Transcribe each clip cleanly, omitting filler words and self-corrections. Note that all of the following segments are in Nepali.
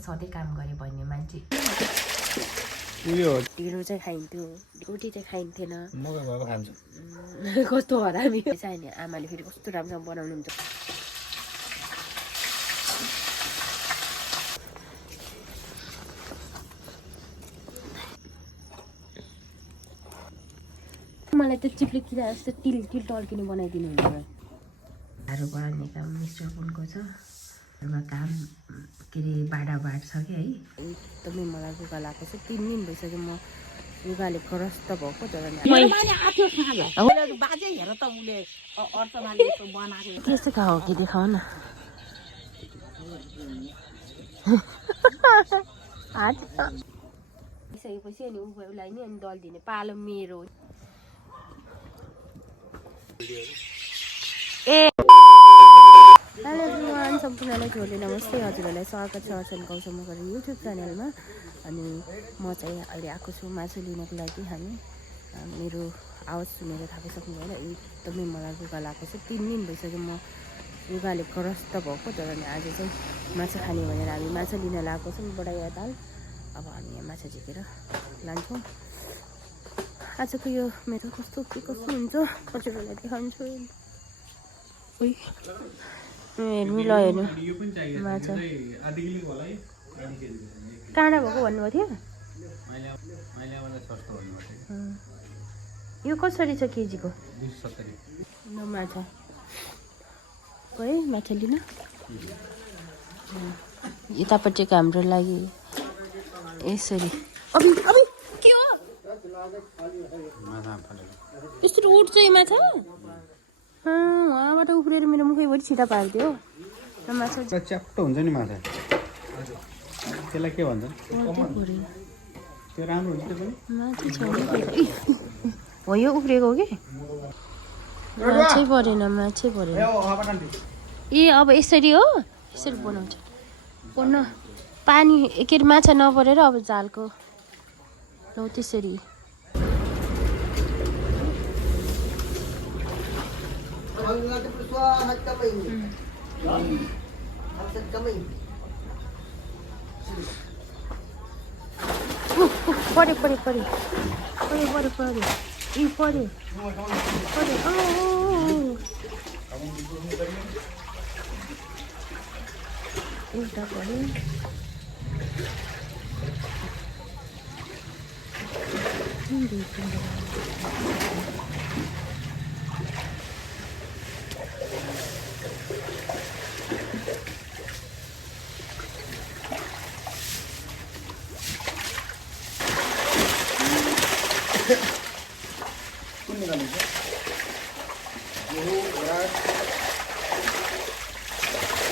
सधैँ काम गरे भन्ने मान्छे उयो ढिँडो चाहिँ खाइन्थ्यो, रोटी चाहिँ खाइन्थेन। मकै भएको खान्छु। कस्तो हरामी चाहिँ नि आमाले फेरि कस्तो राम्रोसँग बनाउनुहुन्छ। मलाई त चिप्ले किरा जस्तो तिल तिल टल्किने बनाइदिनु हुन्छ। झाडु बनाउने काम मिस्टर पुनको छ। घरमा काम के अरे बाडाबाड छ कि है। एकदमै मलाई लुगा लगाएको छ। 3 दिन भइसक्यो म लुगाले फरस्त भएको तर त्यस्तो खाऊ कि देखाउ न। सकेपछि अनि उसलाई नि अनि दल दिने पालो मेरो। हेलो एभ्रिवान, सम्पूर्णलाई झोले नमस्ते। हजुरहरूलाई स्वागत छ अचन गौतम गरेर युट्युब च्यानलमा। अनि म चाहिँ अहिले आएको छु मासु लिनको लागि। हामी मेरो आवाज सुनेर थाहा सक्नुभयो होला, एकदमै मलाई लुगा लगाएको छ। 3 दिन भइसक्यो म लुगाले करस्त भएको तर अनि आज चाहिँ माछा खाने भनेर हामी माछा लिन लगाएको छौँ बडाइया दाल। अब हामी यहाँ माछा झिकेर लान्छौँ। आजको यो मेरो कस्तो हुन्छ हजुरहरूलाई देखाउँछु। उही हेर्नु ल हेर्नु माछा काँडा भएको भन्नुभएको थियो। यो कसरी छ केजीको? 270 माछा है माछा लिन। यतापट्टिको हाम्रो लागि यसरी के हो यस्तो उठ्छ यो माछा। उहाँबाट उफ्रेर मेरो मुखैभरि छिटा पारिदियो र माछा च्याप्टो हुन्छ नि माछा। त्यसलाई के भन्छ? त्यो राम्रो हुन्छ पनि माछा छ हो यो उफ्रेको हो कि माछै परेन। ए अब यसरी हो, यसरी बनाउँछ पानी के अरे माछा नपरेर अब जालको लौ त्यसरी। पऱ्यो उल्टा पऱ्यो।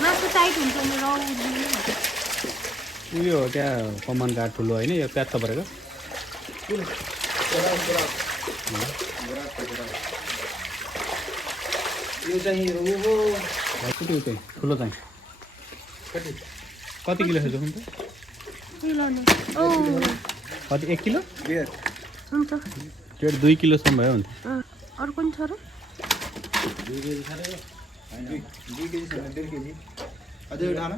मासु टाइट हुन्छ नि उयो त्यहाँ कमान गाड ठुलो होइन यो प्याज परेको यो चाहिँ ठुलो चाहिँ कति किलो छ जोखिम त? कति 1 किलो? हुन्छ त्यो 2 किलोसम्म भयो भने अर्को नि छ र 2 केजी छ र हैन 2 केजी छ 1.5 केजी अझै एउटा आमा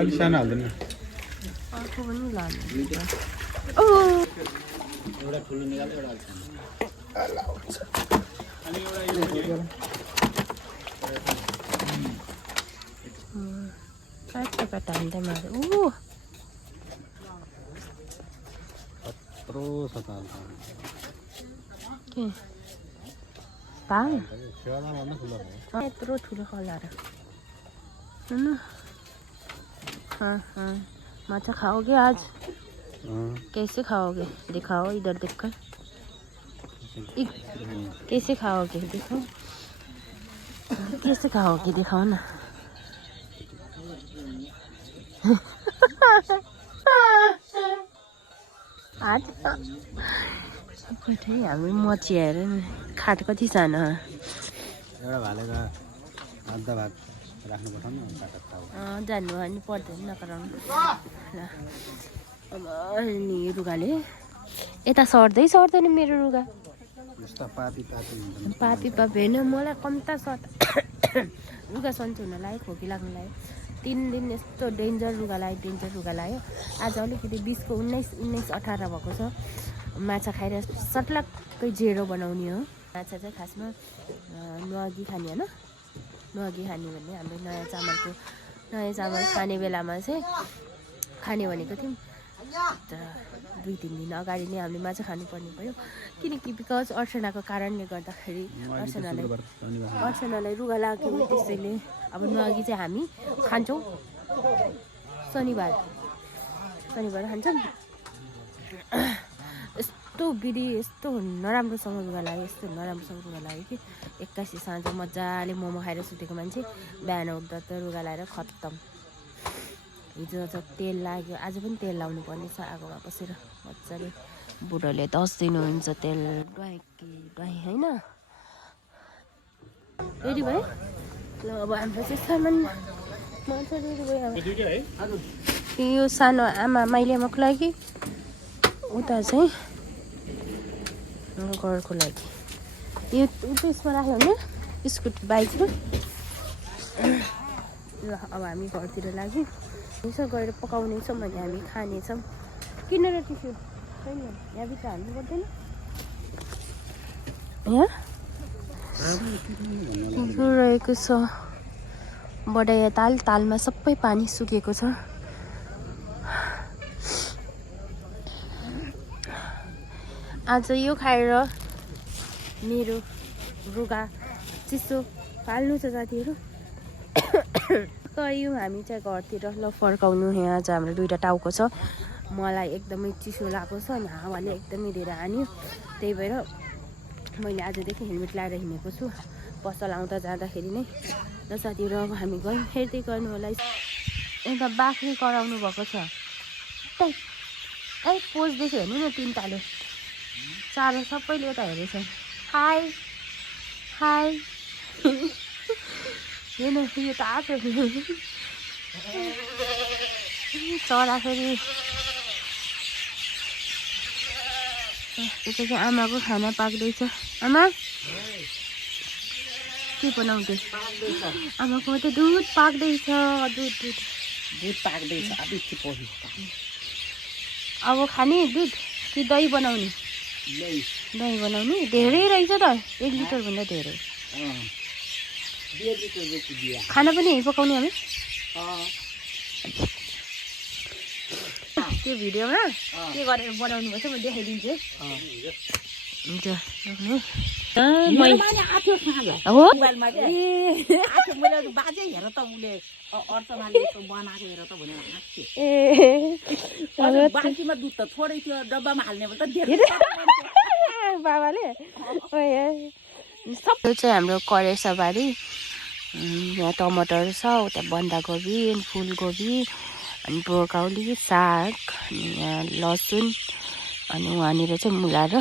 अलि सानो हाल्दैन अर्को पनि लानु। एउटा ठुलो निकाल्नु एउटा अलि सानो अनि एउटा यो काट हाल्दै मारे कत्रो छ त के ताल सेवामा भन्दा ठुलो हो यत्रो ठुलो खलाएर माछा खाओगे आज? कैसे खाओगे? दिखाओ इधर देखकर कैसे खाओगे दिखाओ कैसे खाओगे दिखाओ ना। आज कतै हामी मचिएर खाट कति सानो एउटा भालेको आधा भाग राख्नुपर्छ नि जान्नु अनि पर्दैन नकराउनु ल। अब नि रुगाले यता सर्दैन मेरो रुगा पापी होइन मलाई कम्ता सर्ट लुगा सन्चो हुन लाग्यो खोकी लाग्नु लाग्यो 3 दिन यस्तो डेन्जर रुगा लाग्यो आज अलिकति 20 को 19 18 भएको छ माछा खाएर सट्लक्कै जेरो बनाउने हो माछा चाहिँ खासमा नुहागी खाने हैन नुहागी खाने भन्ने हाम्रो नयाँ चामल खाने बेलामा चाहिँ खाने भनेको थियौँ तर 2-3 दिन अगाडि नै हामीले माछा खानुपर्ने भयो किनकि बिकज अर्चनाको कारणले गर्दाखेरि अर्चनालाई रुगा लाग्यो त्यसैले अब नुहागी चाहिँ हामी खान्छौँ शनिबार खान्छौँ यस्तो विधि यस्तो नराम्रोसँग रुगा लाग्यो कि 81 साँझ मजाले मोमो खाएर सुतेको मान्छे बिहान उठ्दा त रुगा लगाएर खत्तम हिजो त तेल लाग्यो आज पनि तेल लाउनु पर्ने छ आगोमा बसेर मजाले बुढोले 10 दिनुहुन्छ तेल डुवाई होइन रेडी भयो ल अब हाम्रो चाहिँ सामान माछा रेडी भयो यो सानो आमा माइलेमाको लागि उता चाहिँ घरको लागि यो त्यसमा राख्यो भने स्कुटी बाइकमा ल अब हामी घरतिर लाग्यौँ यसो गएर पकाउनेछौँ अनि हामी खानेछौँ किनेर टिस्यु छैन यहाँभित्र हाल्नु पर्दैन यहाँ रहेको छ बडाया तालमा सबै पानी सुकेको छ आज यो खाएर मेरो रुगा चिसो फाल्नु छ साथीहरू गयौँ हामी चाहिँ घरतिर ल फर्काउनु यहाँ चाहिँ हाम्रो 2टा टाउको छ मलाई एकदमै चिसो लागेको छ अनि हावाले एकदमै धेरै हान्यो त्यही भएर मैले आजदेखि हेलमेट लगाएर हिँडेको छु पसल आउँदा जाँदाखेरि नै ल साथीहरू अब हामी गयौँ हेर्दै गर्नु होला एउटा बाख्री कराउनु भएको छ पोज देख्यो हेर्नु न 3टाले चारो सबैले यता हेरेछ हाई हेर्नु यो त आएको चरा फेरि यता चाहिँ आमाको खाना पाक्दैछ आमा के बनाउँदै आमाको त दुध पाक्दैछ दुध पाक्दैछ अब खाने दुध कि दही बनाउने दही बनाउने धेरै रहेछ त 1 लिटर भन्दा धेरै खाना पनि यही पकाउने हामी त्यो भिडियोमा के गरेर बनाउनु पर्छ म देखाइदिन्छु हुन्छ बाबाले सबै चाहिँ हाम्रो करेसाबारी यहाँ टमाटर छ उता बन्दाकोपी फुलकोपी अनि ब्रोकाउली साग अनि यहाँ लसुन अनि वहाँनिर चाहिँ मुला र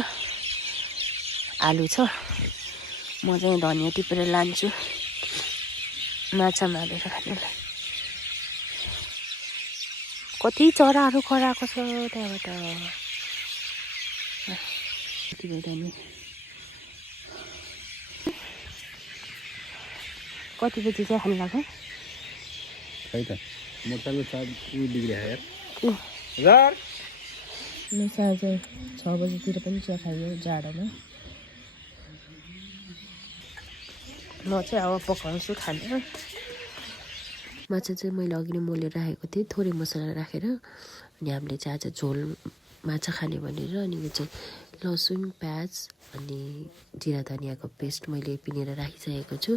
आलु छ म चाहिँ धनियाँ टिपेर लान्छु माछा मारेर खानुलाई कति चराहरू कराएको छ त्यहाँबाट कति बेला नि कति बजी चाहिँ खानु लाग्यो खै त मोटाले 4 डिग्री आयो साँझ 6 बजीतिर पनि चिया खायो जाडोमा म चाहिँ अब पकाउँछु खाना माछा चाहिँ मैले अघि नै मोलेर राखेको थिएँ थोरै मसला राखेर अनि हामीले चाहिँ आज झोल माछा खाने भनेर अनि यो चाहिँ लसुन प्याज अनि जिरा धनियाँको पेस्ट मैले पिनेर राखिसकेको छु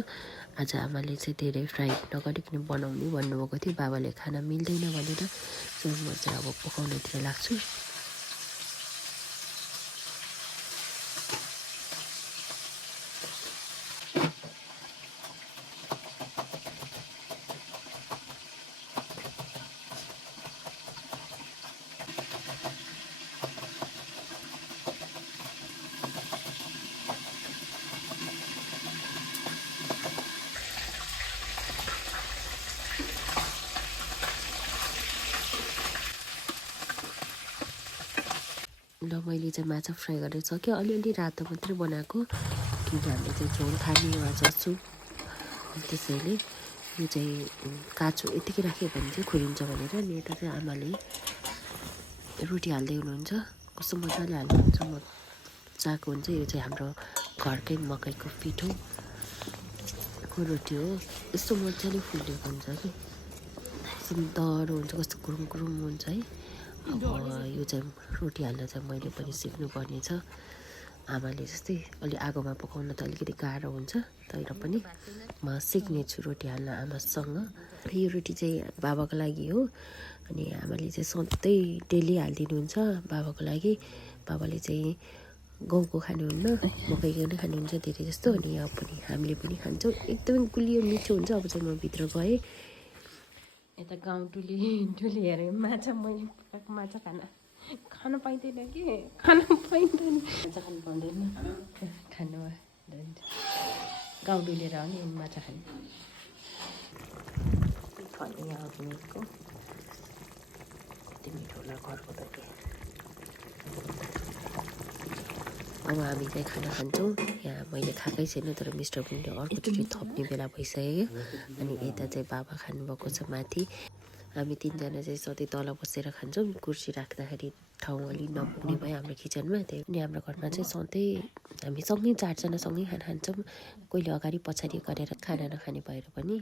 आज आमाले चाहिँ धेरै फ्राई नगरिकन बनाउने भन्नुभएको थियो बाबाले खाना मिल्दैन भनेर सो म चाहिँ अब पकाउनेतिर लाग्छु ल मैले चाहिँ माछा फ्राई गरेर सकेँ अलिअलि रातो मात्रै बनाएको किनकि हामीले चाहिँ झोल खाने माछा सुप त्यसैले यो चाहिँ काँचो यतिकै राख्यो भने चाहिँ खोलिन्छ भनेर अनि यता चाहिँ आमाले रोटी हाल्दै हुनुहुन्छ। कस्तो मजाले हाल्नुहुन्छ, मजाको हुन्छ। यो चाहिँ हाम्रो घरकै मकैको पिठोको रोटी हो। यस्तो मजाले फुलेको हुन्छ कि सुन्दर हुन्छ, कस्तो कुरुम कुरुम हुन्छ है। अब यो चाहिँ रोटी हाल्न चाहिँ मैले पनि सिक्नुपर्ने छ। आमाले जस्तै अलि आगोमा पकाउन त अलिकति गाह्रो हुन्छ, तर पनि म सिक्नेछु रोटी हाल्न आमासँग। यो रोटी चाहिँ बाबाको लागि हो अनि आमाले चाहिँ सधैँ डेली हालिदिनुहुन्छ बाबाको लागि। बाबाले चाहिँ गहुँको खानुहुन्न, मकैको नै खानुहुन्छ धेरै जस्तो। अनि यहाँ पनि हामीले पनि खान्छौँ, एकदमै गुलियो मिठो हुन्छ। अब चाहिँ म भित्र गएँ, यता गाउँ डुली हेरेँ माछा, मैले पकाएको माछा खान पाइँदैन कि, खान पाइँदैन, माछा खानु पाउँदैन, खानु गाउँ डुलेर आउने माछा खाने यहाँ आउनुको कति मिठो होला घरको त के। अब हामी चाहिँ खाना खान्छौँ। यहाँ मैले खाएकै छैन, तर मिस्टर पुनले अर्कोचोटि थप्ने बेला भइसक्यो। अनि यता चाहिँ बाबा खानुभएको छ माथि। हामी तिनजना चाहिँ सधैँ तल बसेर खान्छौँ, कुर्सी राख्दाखेरि ठाउँ अलि नपुग्ने भयो हाम्रो किचनमा। त्यही पनि हाम्रो घरमा चाहिँ सधैँ हामी सँगै चारजना सँगै खाना खान्छौँ, कोहीले अगाडि पछाडि गरेर खाना नखाने भएर पनि।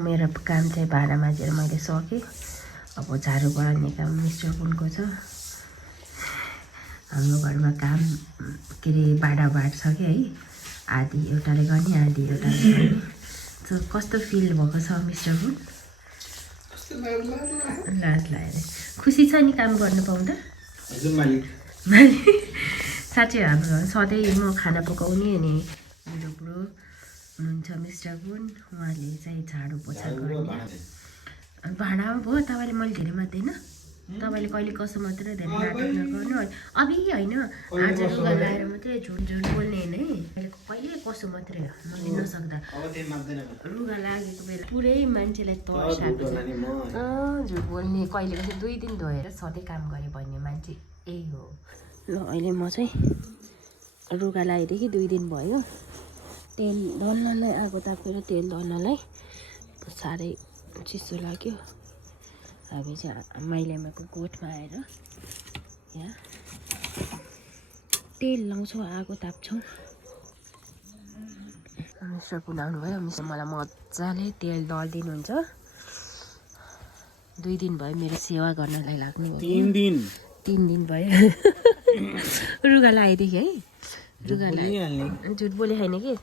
मेरो काम चाहिँ भाँडा माझेर मैले सकेँ। अब झाडु बढाल्ने काम मिस्टर पुनको छ। हाम्रो घरमा काम के अरे बाँडाबाँड छ कि है, आधी एउटाले गर्ने आधी एउटाले गर्ने। सो कस्तो फिल भएको छ मिस्टर पुन? लाज लागेर खुसी छ नि काम गर्नु पाउँदा? साँच्चै हाम्रो सधैँ म खाना पकाउने अनि मेरो बुढो हुनुहुन्छ मिस्टर पुन, उहाँले चाहिँ झाडु पोछा गर्ने। भाँडा भयो तपाईँले, मैले धेरै मात्दैन, तपाईँले कहिले कसो मात्रै धेरै नाटक नगर्नु। अभि होइन, आज लुगा लगाएर मात्रै झुट बोल्ने होइन है, मैले कहिले कसो मात्रै हो, मैले नसक्दा लुगा लागेको बेला पुरै मान्छेलाई तर्साएको छ। झुट बोल्ने, कहिले कसै 2 दिन धोएर सधैँ काम गरेँ भन्ने मान्छे यही हो। ल अहिले म चाहिँ लुगा लगाएदेखि 2 दिन भयो, तेल दल्नलाई आगो तापेर तेल दल्नलाई साह्रै चिसो लाग्यो। हामी चाहिँ माइलामाको गोठमा आएर यहाँ तेल लाउँछौँ, आगो ताप्छौँ। मिस्टर पुन आउनुभयो, मिस्टर मलाई मजाले तेल दलिदिनुहुन्छ। 2 दिन भयो मेरो सेवा गर्नलाई लाग्नु। 3 दिन भयो रुगा लगाएदेखि है, रुगा लगाए झुट बोले होइन कि,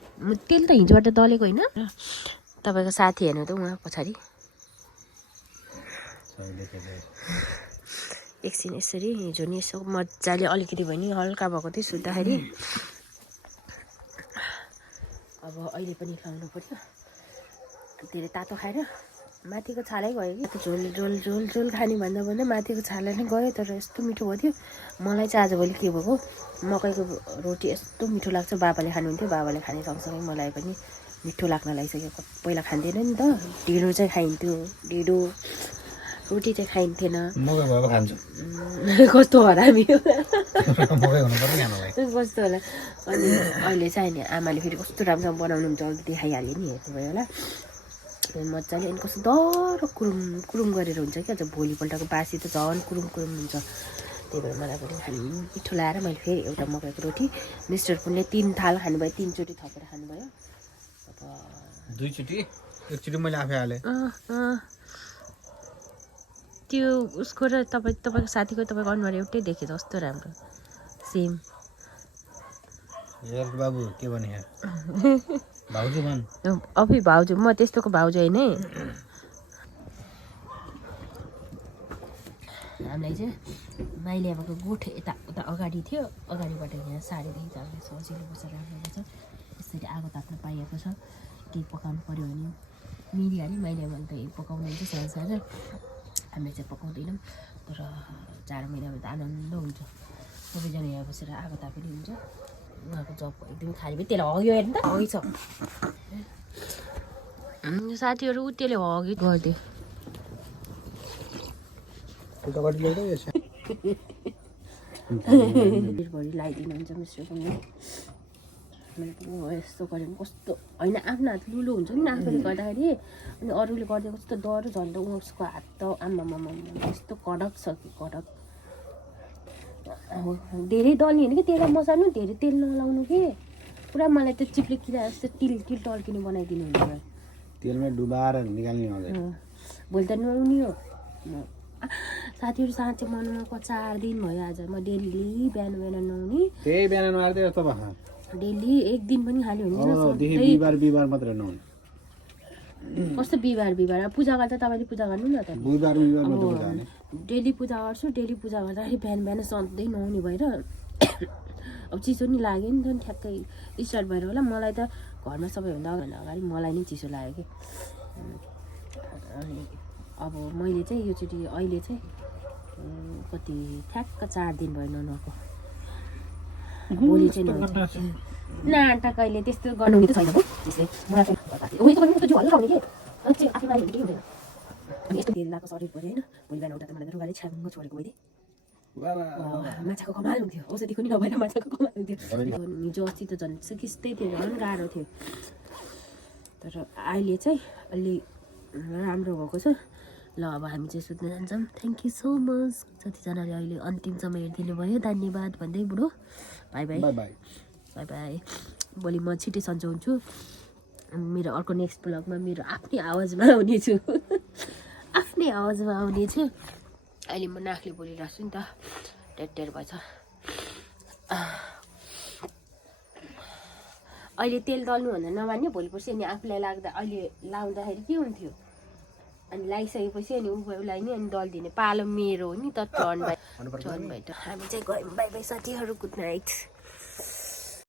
तेल त हिजोबाट दलेको होइन। तपाईँको साथी हेर्नु त उहाँ पछाडि एकछिन यसरी हिजो नि यसो मजाले अलिकति भयो नि हल्का भएको थियो सुत्दाखेरि। अब अहिले पनि लाउनु पर्यो, धेरै तातो खाएर माथिको छालै गयो कि, झोल झोल झोल झोल खाने भन्दा भन्दा माथिको छाला नै गयो। तर यस्तो मिठो भयो थियो। मलाई चाहिँ आजभोलि के भएको, मकैको रोटी यस्तो मिठो लाग्छ। बाबाले खानुहुन्थ्यो, बाबाले खाने सँगसँगै मलाई पनि मिठो लाग्न लागिसक्यो। पहिला खाँदैन नि त, ढिँडो चाहिँ खाइन्थ्यो, ढिँडो रोटी चाहिँ खाइन्थेन। कस्तो हरामी हो कस्तो होला। अनि अहिले चाहिँ नि आमाले फेरि कस्तो राम्रोसँग बनाउनु हुन्छ, अघि देखाइहाल्यो नि, हेर्नुभयो होला मजाले। अनि कस्तो डह्रो कुरुम कुरुम गरेर हुन्छ क्या, अझ भोलिपल्टको बासी त झन् कुरुम कुरुम हुन्छ। त्यही भएर मलाई पनि खानु मिठो लगाएर मैले फेरि एउटा मकैको रोटी, मिस्टर पुनले 3 थाल खानुभयो, 3 चोटि थपेर खानुभयो। अब 2 चोटि, एकचोटि मैले आफै हालेँ। त्यो उसको र तपाईँको साथीको तपाईँको अनुहार एउटै देखे जस्तो राम्रो, सेम। यार बाबु के भने यार भाउजू भन्। अभि भाउजू, म त्यस्तोको भाउजू होइन है। हामीलाई चाहिँ माइली आमाको गोठ यता उता अगाडि थियो, अगाडिबाट यहाँ साडीदेखि हामीलाई सजिलो पर्छ, राम्रो पर्छ। यसरी आगो ताप्न पाइएको छ। केही पकाउनु पऱ्यो भने मिलिहाल्यो। माइली आमाले त पकाउनु हुन्छ सानो सानो, हामीले चाहिँ पकाउँदैनौँ। तर जाडो महिनामा त आनन्द हुन्छ, सबैजना यहाँ बसेर आगो तापेर हुन्छ। उहाँको जब एकदमै खाली भयो, त्यसले हग्यो हेर्नु त, हगिछ साथीहरू, त्यसले हगी गरिदियो। भरि लगाइदिनुहुन्छ मिस्टर पनि। मैले यस्तो गरेँ कस्तो होइन आफ्नो हात लुलो हुन्छ नि आफूले गर्दाखेरि अनि अरूले गरिदिएको कस्तो डर झन् उसको हात त आम्मामा यस्तो कडक छ कि कडक धेरै दल्ने होइन कि तेल मसाल्नु धेरै तेल नलाउनु कि पुरा मलाई त चिप्ले किरा जस्तो तिल टल्किने बनाइदिनु हुन्छ तेलमै डुबाएर निकाल्ने हजुर भोलि त नुहाउने हो साथीहरू साँच्चै मनाउनको 4 दिन भयो आज म डेली बिहान नुहाउने त्यही बिहान नुहाएर यस्तो भयो डेली एक दिन पनि खाली हुन्छ बिहिबार मात्र नुहाउने कस्तो बिहिबार पूजा गर्दा तपाईँले पूजा गर्नु न त डेली पूजा गर्छु डेली पूजा गर्दाखेरि बिहान सधैँ नुहाउने भएर अब चिसो नि लाग्यो नि त ठ्याक्कै स्टार्ट भएर होला मलाई त घरमा सबैभन्दा अगाडि मलाई नै चिसो लाग्यो कि अनि अब मैले चाहिँ योचोटि अहिले चाहिँ कति ठ्याक्क 4 दिन भयो नुहाएको भोलि चाहिँ नाटक कहिले त्यस्तो गर्नु त छैन त्यसले यस्तो तेल लगाएको शरीर पऱ्यो होइन भोलि बिहान उठ्दा त मलाई त रुगाले छ्याङ्ग छोडेको मैले माछाको कमाल हुन्थ्यो औषधिको नि नभएर माछाको कमाल हुन्थ्यो हिजो अस्ति त झन् सिकिस्तै थियो झन् गाह्रो थियो तर अहिले चाहिँ अलि राम्रो भएको छ ल अब हामी चाहिँ सुत्न जान्छौँ थ्याङ्क यू सो मच जतिजनाले अहिले अन्तिमसम्म हेरिदिनु भयो धन्यवाद भन्दै बुढो बाई बाई बाई बाई भोलि म छिट्टै सन्चो हुन्छु मेरो अर्को नेक्स्ट ब्लगमा मेरो आफ्नै आवाजमा आउनेछु आफ्नै आवाजमा आउनेछु अहिले म नाकले बोलिरहेको छु नि त टेर भएछ अहिले तेल दल्नुभन्दा नमान्ने भोलि पर्सि अनि आफूलाई लाग्दा अहिले लाउँदाखेरि के हुन्थ्यो अनि लगाइसकेपछि अनि उसलाई नि अनि दलिदिने पालो मेरो हो नि त टर्न बाई हामी चाहिँ गयौँ बाई बाई साथीहरू गुड नाइट